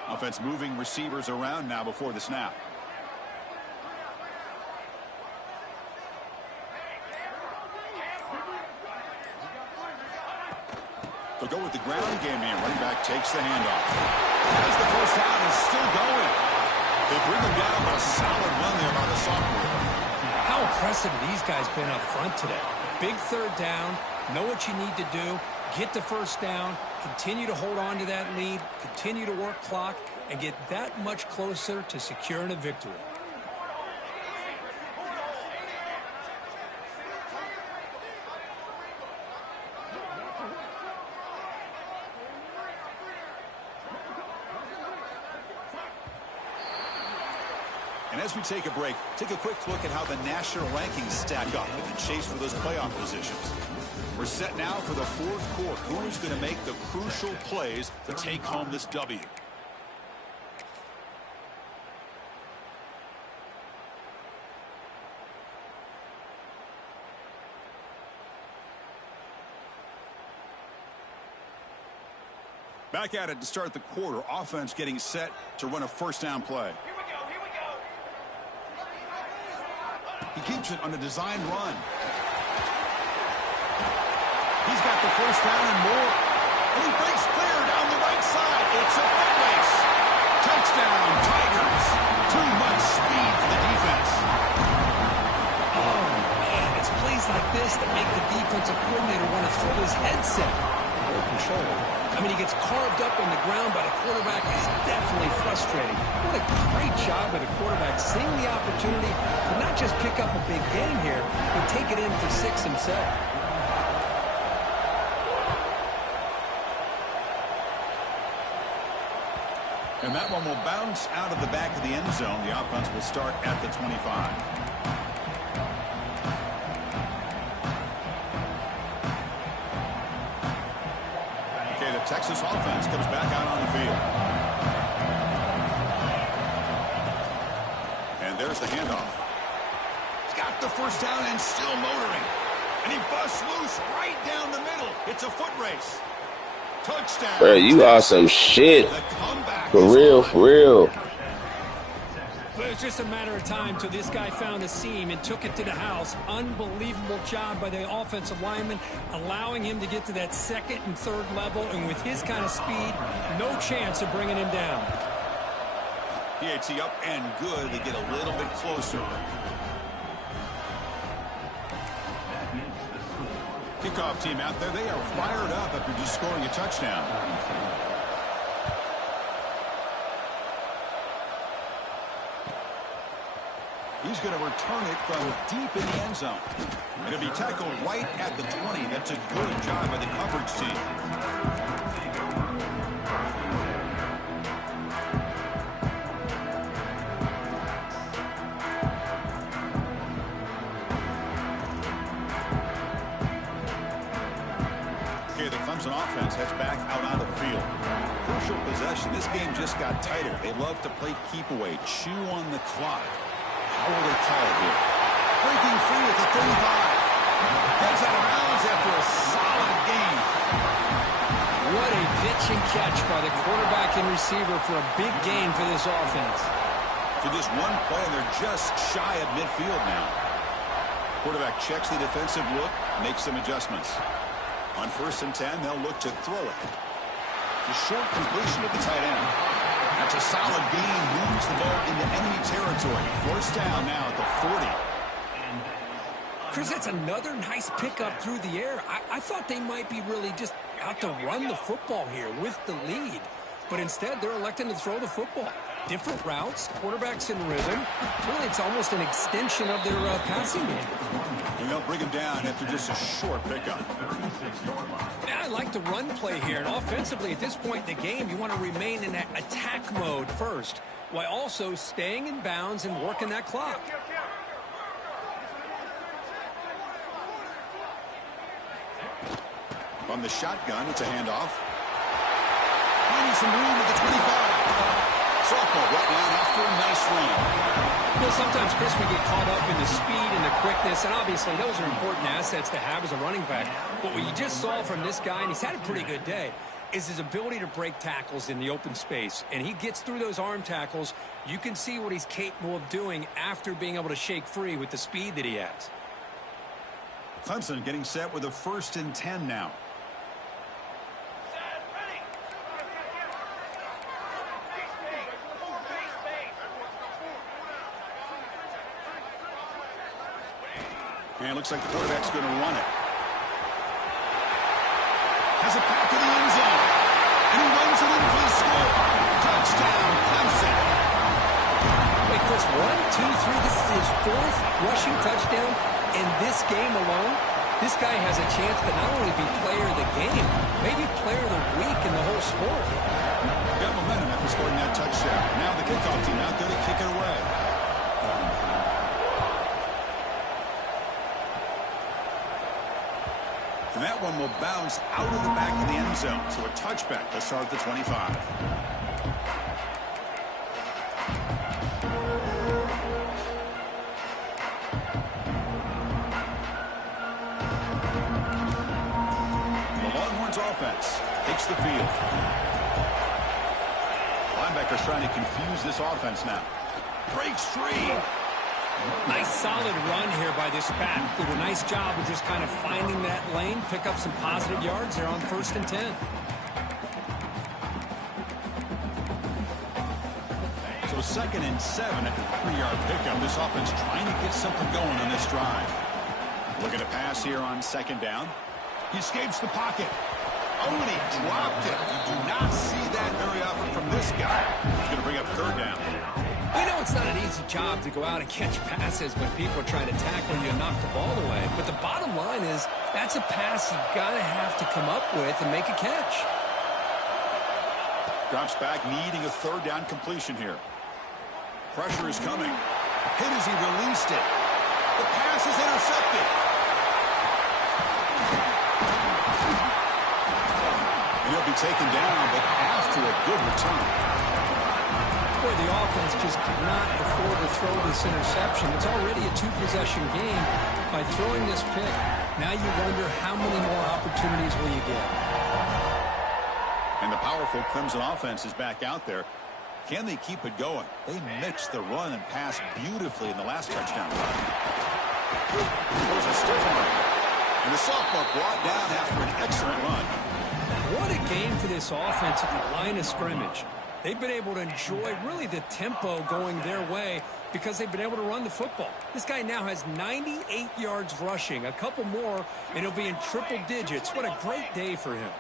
Offense moving receivers around now before the snap. They'll go with the ground game here. Running back takes the handoff. As the first down is still going. They bring him down, but a solid run there by the sophomore. How impressive have these guys been up front today? Big third down, know what you need to do, get the first down, continue to hold on to that lead, continue to work clock, and get that much closer to securing a victory. And as we take a break, take a quick look at how the national rankings stack up in the chase for those playoff positions. We're set now for the fourth quarter. Who's going to make the crucial plays to take home this W? Back at it to start the quarter. Offense getting set to run a first down play. He keeps it on a designed run. He's got the first down and more. And he breaks clear down the right side. It's a foot race. Touchdown, Tigers. Too much speed for the defense. Oh, man, it's plays like this that make the defensive coordinator want to throw his headset. More control. I mean, he gets carved up on the ground by the quarterback. It's definitely frustrating. What a great job by the quarterback seeing the opportunity to not just pick up a big gain here, but take it in for 6 himself. And that one will bounce out of the back of the end zone. The offense will start at the 25. Texas offense comes back out on the field. And there's the handoff. He's got the first down and still motoring. And he busts loose right down the middle. It's a foot race. Touchdown. Bro, you are some shit. The comeback For is real, on. for real. But it was just a matter of time till this guy found the seam and took it to the house. Unbelievable job by the offensive lineman, allowing him to get to that second and third level. And with his kind of speed, no chance of bringing him down. PAT up and good. They get a little bit closer. Kickoff team out there. They are fired up after just scoring a touchdown. He's going to return it from deep in the end zone. It'll be tackled right at the 20. That's a good job by the coverage team. Okay, the Clemson offense heads back out on the field. Crucial possession. This game just got tighter. They love to play keep away, chew on the clock. How will they call it here? Breaking free at the 35. Gets out of bounds after a solid gain. What a pitch and catch by the quarterback and receiver for a big gain for this offense. So just one play, and they're just shy of midfield now. Quarterback checks the defensive look, makes some adjustments. On 1st and 10, they'll look to throw it. The short completion of the tight end. That's a solid gain, moves the ball into enemy territory. First down now at the 40. Chris, that's another nice pickup through the air. I thought they might be really just out to run the football here with the lead. But instead, they're electing to throw the football. Different routes, quarterbacks in rhythm. Really, it's almost an extension of their passing game. And they'll bring him down after just a short pickup. Yeah, I like the run play here. And offensively, at this point in the game, you want to remain in that attack mode first, while also staying in bounds and working that clock. From the shotgun, it's a handoff. Finding some room at the 25. Sophomore right down after a nice run. You know, sometimes, Chris, we get caught up in the speed and the quickness, and obviously those are important assets to have as a running back. But what you just saw from this guy, and he's had a pretty good day, is his ability to break tackles in the open space. And he gets through those arm tackles. You can see what he's capable of doing after being able to shake free with the speed that he has. Clemson getting set with a 1st and 10 now. And it looks like the quarterback's going to run it. Has a pass to the end zone. And he runs it in for the score. Touchdown, Clemson. Wait, Chris, 1, 2, 3. This is his 4th rushing touchdown in this game alone. This guy has a chance to not only be player of the game, maybe player of the week in the whole sport. Got momentum after scoring that touchdown. Now the kickoff team out there to kick it away. And that one will bounce out of the back of the end zone. So a touchback to start the 25. The Longhorns offense takes the field. Linebackers trying to confuse this offense now. Breaks free. Nice solid run here by this back. Did a nice job of just kind of finding that lane, pick up some positive yards there on 1st and 10. So 2nd and 7 at the 3-yard pickup. This offense trying to get something going on this drive. Looking to pass here on 2nd down. He escapes the pocket. Oh, and he dropped it. You do not see that very often from this guy. He's going to bring up 3rd down. We know it's not an easy job to go out and catch passes when people are trying to tackle you and knock the ball away. But the bottom line is that's a pass you got to have to come up with and make a catch. Drops back, needing a 3rd down completion here. Pressure is coming. Hit as he released it. The pass is intercepted. And he'll be taken down, but after a good return. Boy, the offense just could not afford to throw this interception. It's already a two-possession game. By throwing this pick, now you wonder how many more opportunities will you get. And the powerful Crimson offense is back out there. Can they keep it going? They mixed the run and pass beautifully in the last touchdown run. There's a stiff arm. And the sophomore brought down after an excellent run. What a game for this offense at the line of scrimmage. They've been able to enjoy really the tempo going their way because they've been able to run the football. This guy now has 98 yards rushing, a couple more, and he'll be in triple digits. What a great day for him.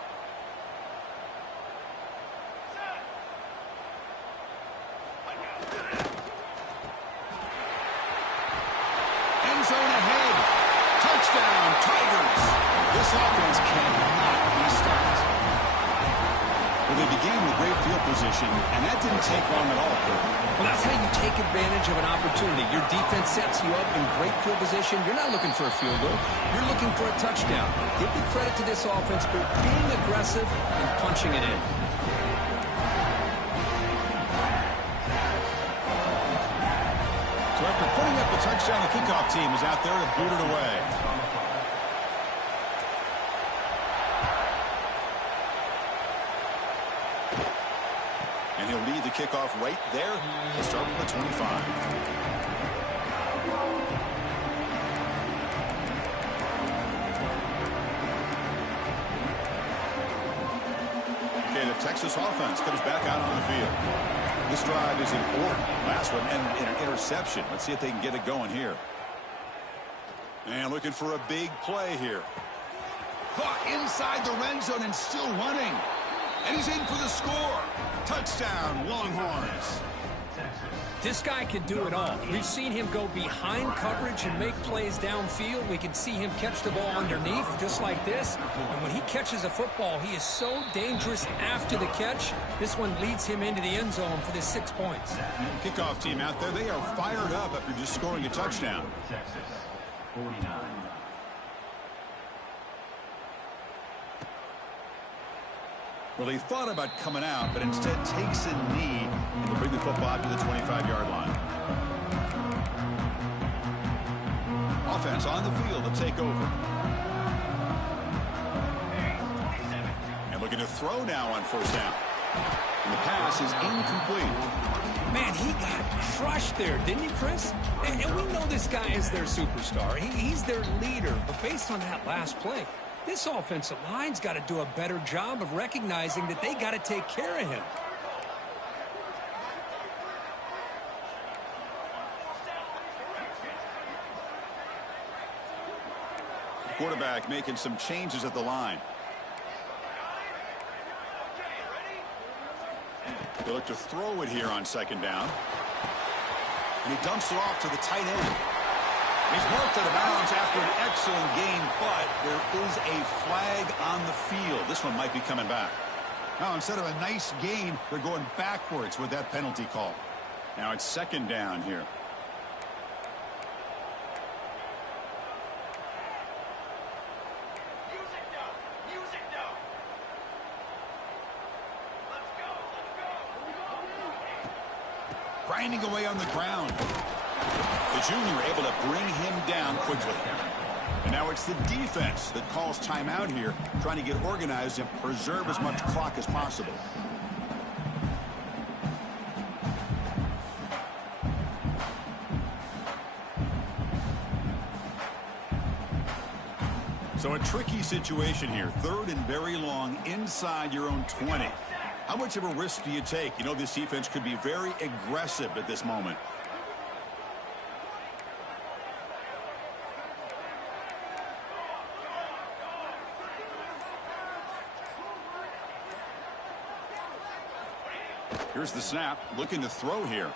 End zone ahead. Touchdown, Tigers. This offense cannot be stopped. Well, they began with great field position, and that didn't take long at all. Well, that's how you take advantage of an opportunity. Your defense sets you up in great field position. You're not looking for a field goal. You're looking for a touchdown. Give the credit to this offense for being aggressive and punching it in. So after putting up the touchdown, the kickoff team is out there to boot it away. And he'll lead the kickoff right there. He'll start from the 25. Okay, the Texas offense comes back out on the field. This drive is important. Last one and an interception. Let's see if they can get it going here. And looking for a big play here. Caught inside the red zone and still running. And he's in for the score. Touchdown, Longhorns. This guy can do it all. We've seen him go behind coverage and make plays downfield. We can see him catch the ball underneath, just like this. And when he catches a football, he is so dangerous after the catch. This one leads him into the end zone for the 6 points. Kickoff team out there, they are fired up after just scoring a touchdown. Texas, 49. Well, he thought about coming out, but instead takes a knee and will bring the football out to the 25-yard line. Offense on the field to take over. And looking to throw now on first down. And the pass is incomplete. Man, he got crushed there, didn't he, Chris? And we know this guy is their superstar. He's their leader. But based on that last play, this offensive line's got to do a better job of recognizing that they got to take care of him. Quarterback making some changes at the line. They look to throw it here on second down. And he dumps it off to the tight end. He's marked out of bounds after an excellent game, but there is a flag on the field. This one might be coming back. Now, instead of a nice gain, they're going backwards with that penalty call. Now it's second down here. Grinding away on the ground. The junior able to bring him down quickly. And now it's the defense that calls timeout here, trying to get organized and preserve as much clock as possible. So a tricky situation here. Third and very long inside your own 20. How much of a risk do you take? You know, this defense could be very aggressive at this moment. Here's the snap, looking to throw here.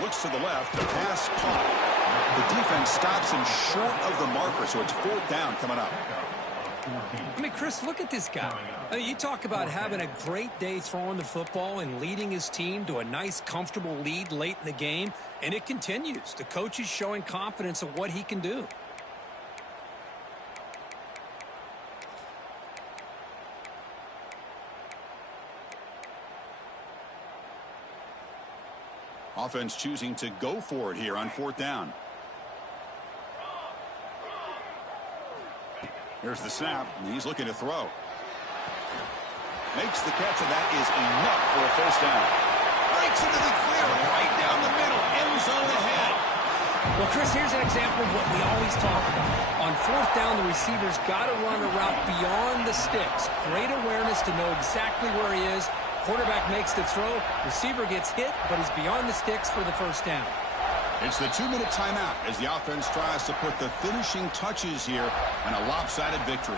Looks to the left, the pass caught. The defense stops him short of the marker, so it's fourth down coming up. I mean, Chris, look at this guy. I mean, you talk about having a great day throwing the football and leading his team to a nice, comfortable lead late in the game, and it continues. The coach is showing confidence of what he can do. Offense choosing to go for it here on 4th down. Here's the snap, and he's looking to throw. Makes the catch, and that is enough for a 1st down. Breaks into the clear, right down the middle, end zone ahead. Well, Chris, here's an example of what we always talk about. On 4th down, the receiver's got to run a route beyond the sticks. Great awareness to know exactly where he is. Quarterback makes the throw. Receiver gets hit, but he's beyond the sticks for the 1st down. It's the 2-minute timeout as the offense tries to put the finishing touches here on a lopsided victory.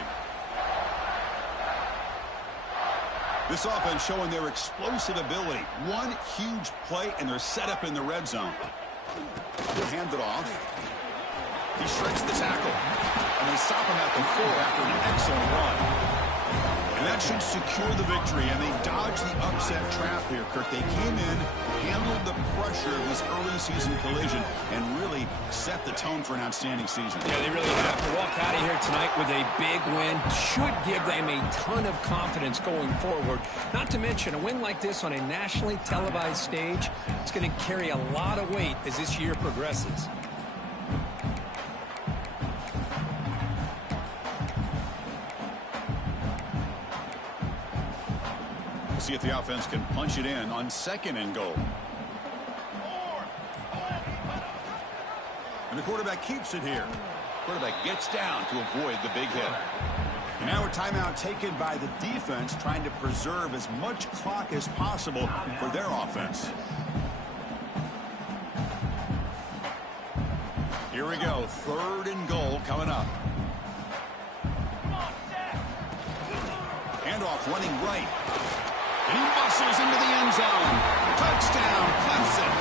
This offense showing their explosive ability. One huge play, and they're set up in the red zone. They hand it off. He shreds the tackle. And they stop him at the 4 after an excellent run. And that should secure the victory. And they dodged the upset trap here, Kirk. They came in, handled the pressure of this early season collision, and really set the tone for an outstanding season. Yeah, they really have to walk out of here tonight with a big win. Should give them a ton of confidence going forward. Not to mention, a win like this on a nationally televised stage, it's going to carry a lot of weight as this year progresses. See if the offense can punch it in on 2nd and goal. And the quarterback keeps it here. Quarterback gets down to avoid the big hit. And now a timeout taken by the defense, trying to preserve as much clock as possible for their offense. Here we go. 3rd and goal coming up. Handoff running right. And he muscles into the end zone. Touchdown, Clemson.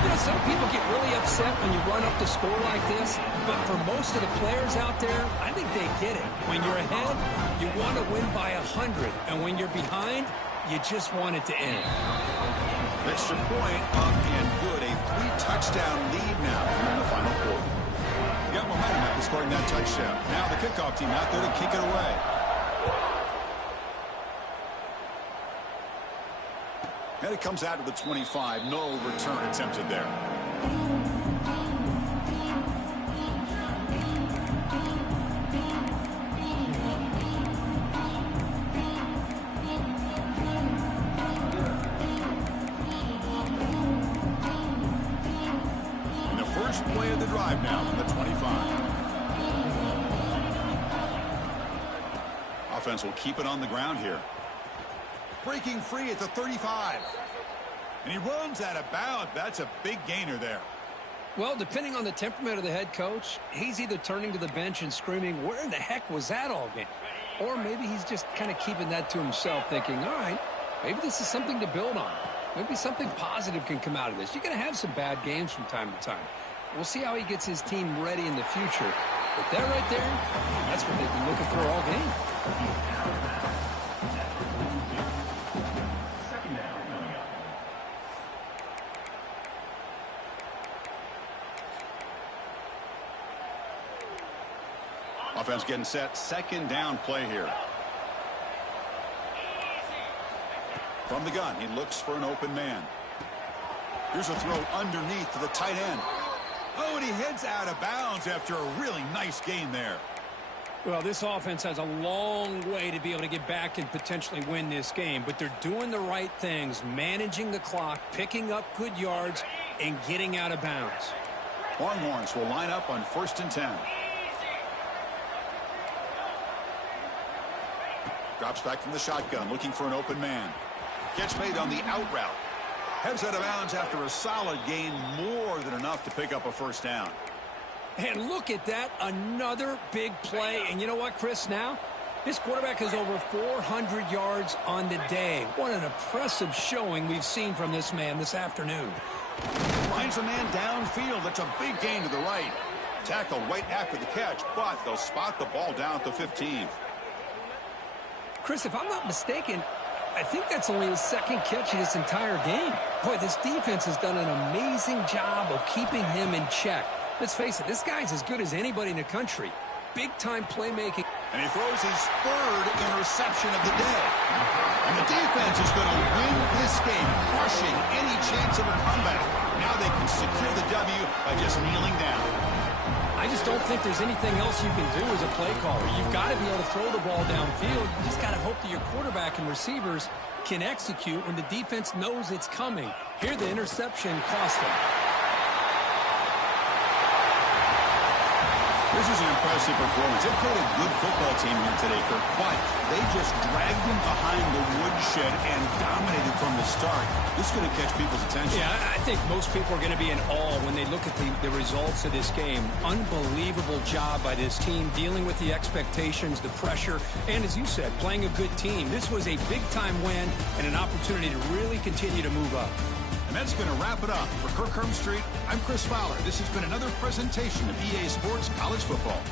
You know, some people get really upset when you run up the score like this, but for most of the players out there, I think they get it. When you're ahead, you want to win by 100, and when you're behind, you just want it to end. Extra point up and good. A 3-touchdown lead now in the final quarter. Got momentum after scoring that touchdown. Now the kickoff team out there to kick it away. And it comes out to the 25. No return attempted there. And the first play of the drive now from the 25. Offense will keep it on the ground here. Breaking free at the 35. And he runs out of bounds. That's a big gainer there. Well, depending on the temperament of the head coach, he's either turning to the bench and screaming, where in the heck was that all game? Or maybe he's just kind of keeping that to himself, thinking, all right, maybe this is something to build on. Maybe something positive can come out of this. You're going to have some bad games from time to time. We'll see how he gets his team ready in the future. But that right there, that's what they've been looking for all game. Offense getting set. 2nd down play here. From the gun, he looks for an open man. Here's a throw underneath to the tight end. Oh, and he heads out of bounds after a really nice gain there. Well, this offense has a long way to be able to get back and potentially win this game, but they're doing the right things, managing the clock, picking up good yards, and getting out of bounds. Longhorns will line up on 1st and 10. Drops back from the shotgun, looking for an open man. Catch made on the out route. Heads out of bounds after a solid gain, more than enough to pick up a 1st down. And look at that, another big play. And you know what, Chris, now? This quarterback has over 400 yards on the day. What an impressive showing we've seen from this man this afternoon. Finds a man downfield. That's a big gain to the right. Tackle right after the catch, but they'll spot the ball down at the 15. Chris, if I'm not mistaken, I think that's only his 2nd catch in this entire game. Boy, this defense has done an amazing job of keeping him in check. Let's face it, this guy's as good as anybody in the country. Big-time playmaking. And he throws his third interception of the day. And the defense is going to win this game, crushing any chance of a comeback. Now they can secure the W by just kneeling down. I just don't think there's anything else you can do as a play caller. You've got to be able to throw the ball downfield. You just got to hope that your quarterback and receivers can execute when the defense knows it's coming. Here, the interception cost them. This is an impressive performance. They played a good football team here today, Kirk, but they just dragged them behind the woodshed and dominated from the start. This is going to catch people's attention. Yeah, I think most people are going to be in awe when they look at the results of this game. Unbelievable job by this team, dealing with the expectations, the pressure, and as you said, playing a good team. This was a big-time win and an opportunity to really continue to move up. And that's going to wrap it up. For Kirk Hermstreet, I'm Chris Fowler. This has been another presentation of EA Sports College Football.